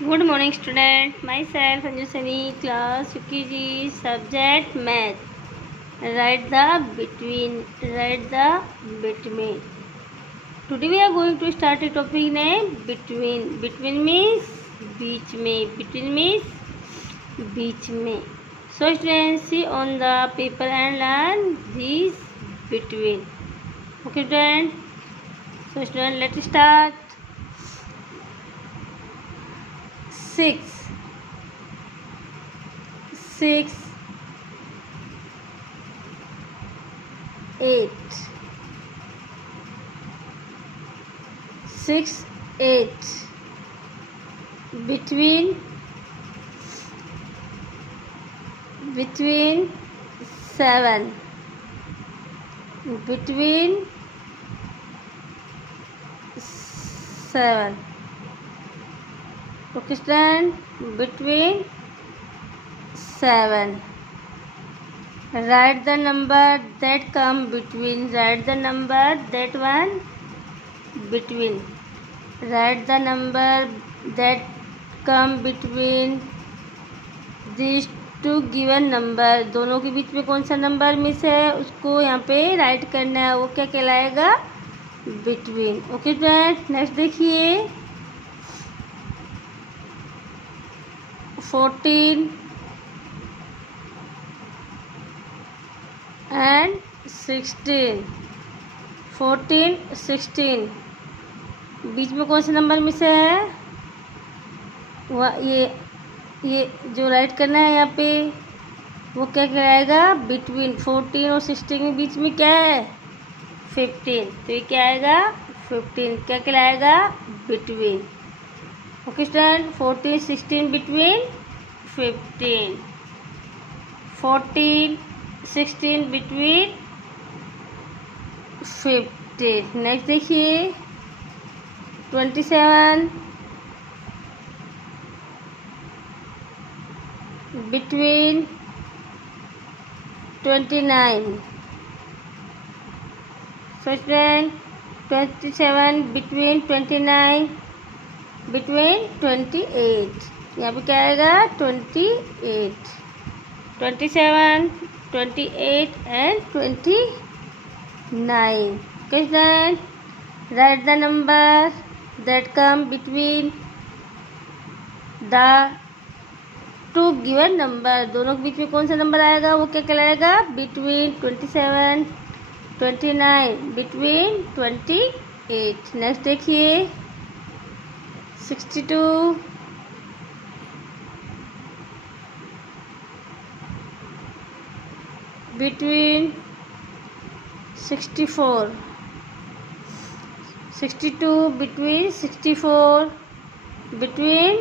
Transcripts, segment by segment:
Good morning, student. Myself Anju Sani, class UKG, subject math. Write the between. Write the between. Today we are going to start a topic name between. Between means बीच में. Between means बीच में. So students, see on the paper and learn this between. Okay, student. So student, let's start. 6 6 8 6 8 between 7 between 7 okay, stand between 7. Write the number that come between. Write the number that one between. Write the number that come between these two given number. दोनों के बीच में कौन सा number miss है उसको यहाँ पे right करना है. वो क्या कहलाएगा? बिटवीन. ओके फ्रेंड, नेक्स्ट देखिए. 14 and 16. 14 16 बीच में कौन सा नंबर मिस है? ये जो राइट करना है यहाँ पे वो क्या कहलाएगा? बिटवीन. 14 और 16 के बीच में क्या है? 15. तो ये क्या आएगा? 15. क्या कहलाएगा? Between. Okay student, 14 16 between 15. 14 16 between 15. Next देखिए. 27 between 29. So student, 27 between 29 between 28. यहाँ पे क्या आएगा? 28. 27 28 and 29. Question. Write the number that come between the two given number. दोनों के बीच में कौन सा नंबर आएगा? वो क्या कहलाएगा? Between 27 29 between 28. नेक्स्ट देखिए. 62 between 64. 62 between 64 between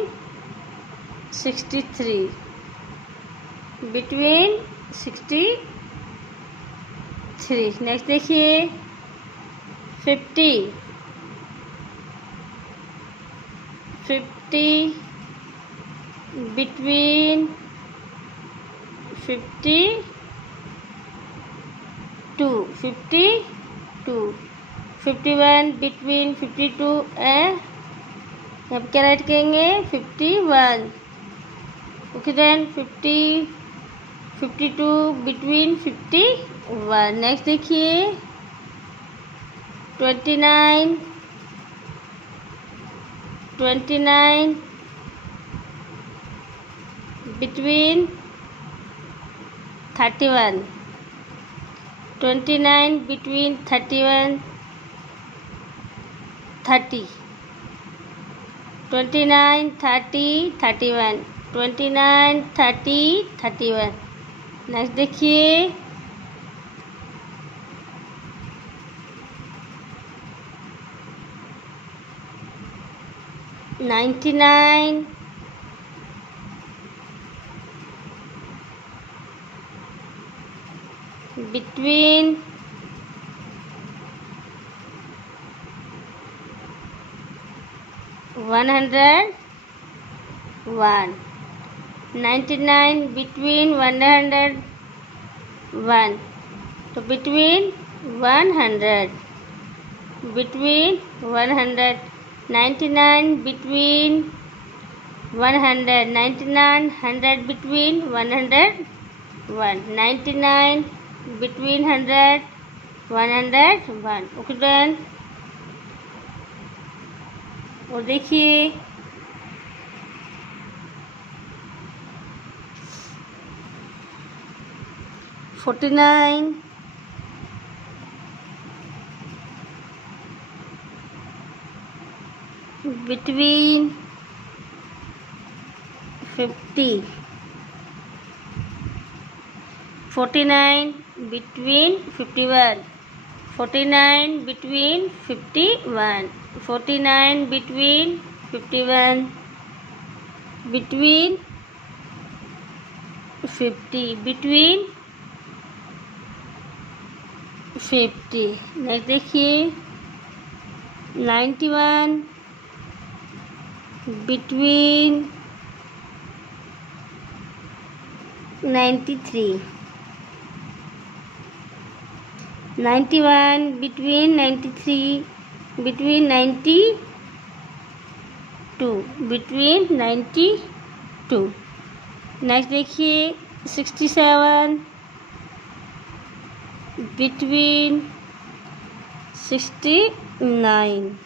63. between 63. Next देखिए. 50 between 52. 51 between 52 and यहाँ पे क्या राइट करेंगे? 51. Okay then 52 between 51. नेक्स्ट देखिए. 29 between 31. 29 between 31 30. 29 30 31. 29 30 31. नेक्स्ट देखिए. 99 between 101. 99 between 101. तो between 100. between 100. 99 between 100, 99, 100 between 101, 99 between 100, 101. Okay done. और देखिए 49, between 50, 49 between 51, 49 between 51, 49 between 51, between 50, between 50. Next देखिए 91 between 93, 91 between 93, between 92, between 92. Next देखिए 67 between 69,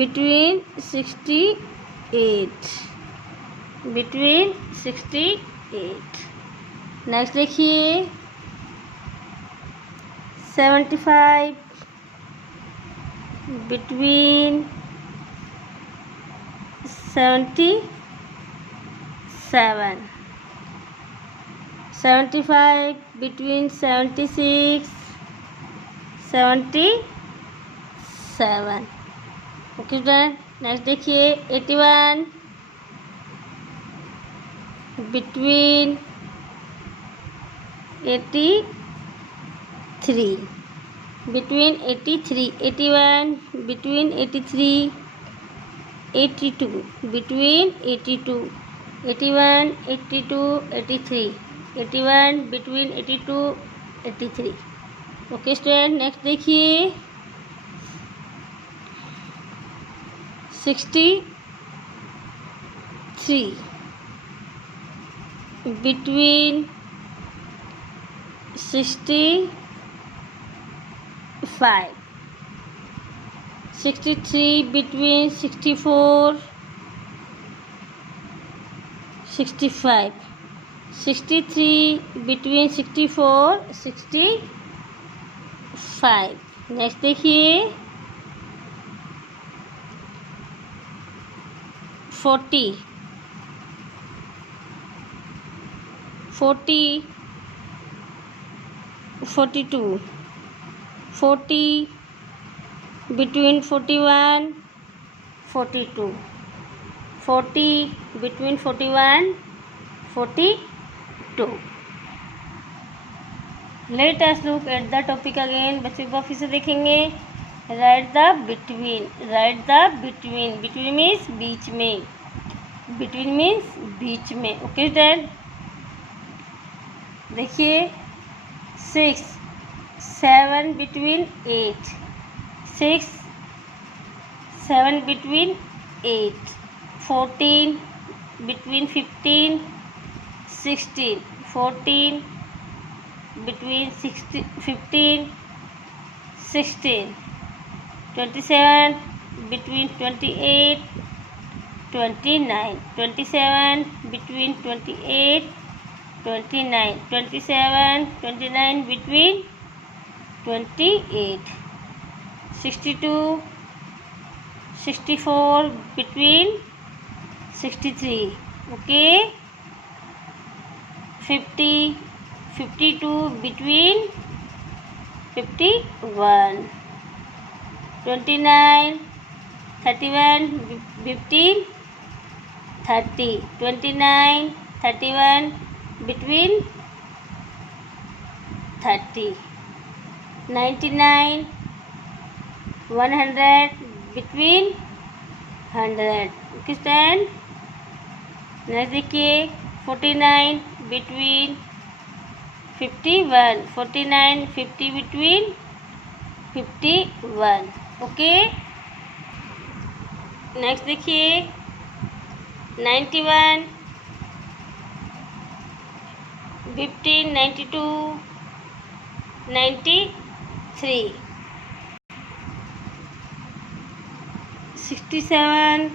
between 68, between 68. नेक्स्ट देखिए 75 between 77, 75 between 76, 77. Okay done. Next देखिए 81 between 83, between 83, 81 between 83, 82, between 82, 81, 82, 83, 81 between 82, 83. Okay student. Next देखिए 63 between 65, 63 between 64, 65, 63 between 64, 65. Next देखिए 40, 42, 40 between 41, 42, 40 between 41, 42. Let us look at the topic again. बच्चों को office से देखेंगे। Right the between, right the between, between means बीच में, between means बीच में। Okay done. देखिए 6, 7 between 8, 6, 7 between 8, 14 between 15, 16, 14 between 15, 16, 27 between 28, 29, 27 between 28, 29, 27, 29 between 28, 62, 64 between 63. Okay. 50, 52 between 51, 29, 31 15, 30, 29, 31 between 30, 99, 100 between 100. Okay, stand. Next देखिए 49 between 51, 49, 50 between 51. ओके। नेक्स्ट देखिए 91, 15, 92, 93, 67,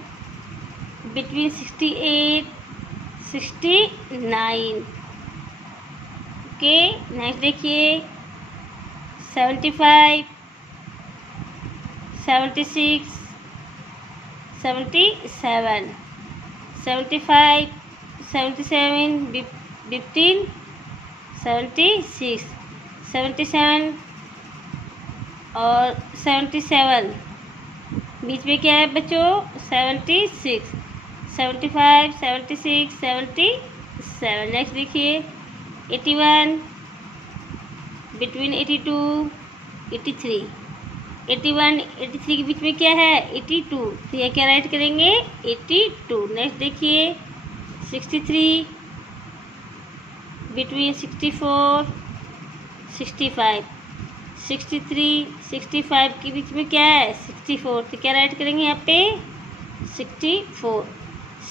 between 68, 69. Okay, next देखिए 75, 76, 77, 75, 77, 15, 76, 77 और 77 बीच में क्या है बच्चों? 76, 75, 76, 77. नेक्स्ट देखिए 81, बिटवीन 82, 83, 81, 83 के बीच में क्या है? 82. तो यह क्या राइट करेंगे? 82. नेक्स्ट देखिए 63, बिटवीन 64, 65, 63, 65 के बीच में क्या है? 64. तो क्या राइट करेंगे यहाँ पे? 64.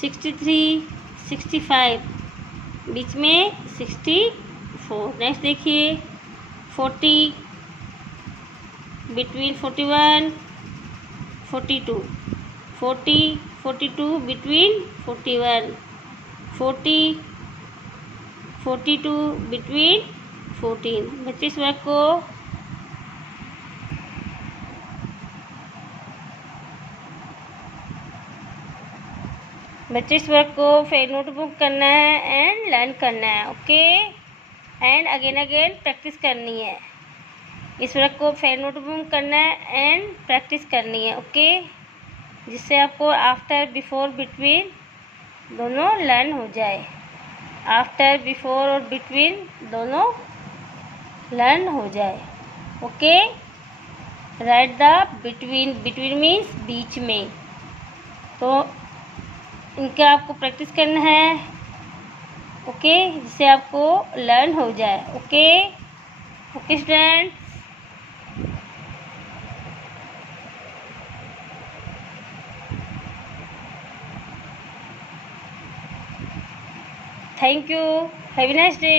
63, 65 बीच में 64. नेक्स्ट देखिए 40, बिटवीन 41, 42, 40, 42 बिटवीन 41, 40, 42 बिटवीन 14. बच्चे इस वर्क को फिर नोटबुक करना है एंड लर्न करना है. ओके, एंड अगेन प्रैक्टिस करनी है. इस वर्क को फिर नोटबुक करना है एंड प्रैक्टिस करनी है. ओके, जिससे आपको आफ्टर, बिफोर, बिटवीन दोनों लर्न हो जाए. आफ्टर, बिफोर और बिटवीन दोनों लर्न हो जाए. Okay, right the between. Between means बीच में. तो इनका आपको प्रैक्टिस करना है. ओके, जिससे आपको लर्न हो जाए. Okay okay students. Thank you. Have a nice day.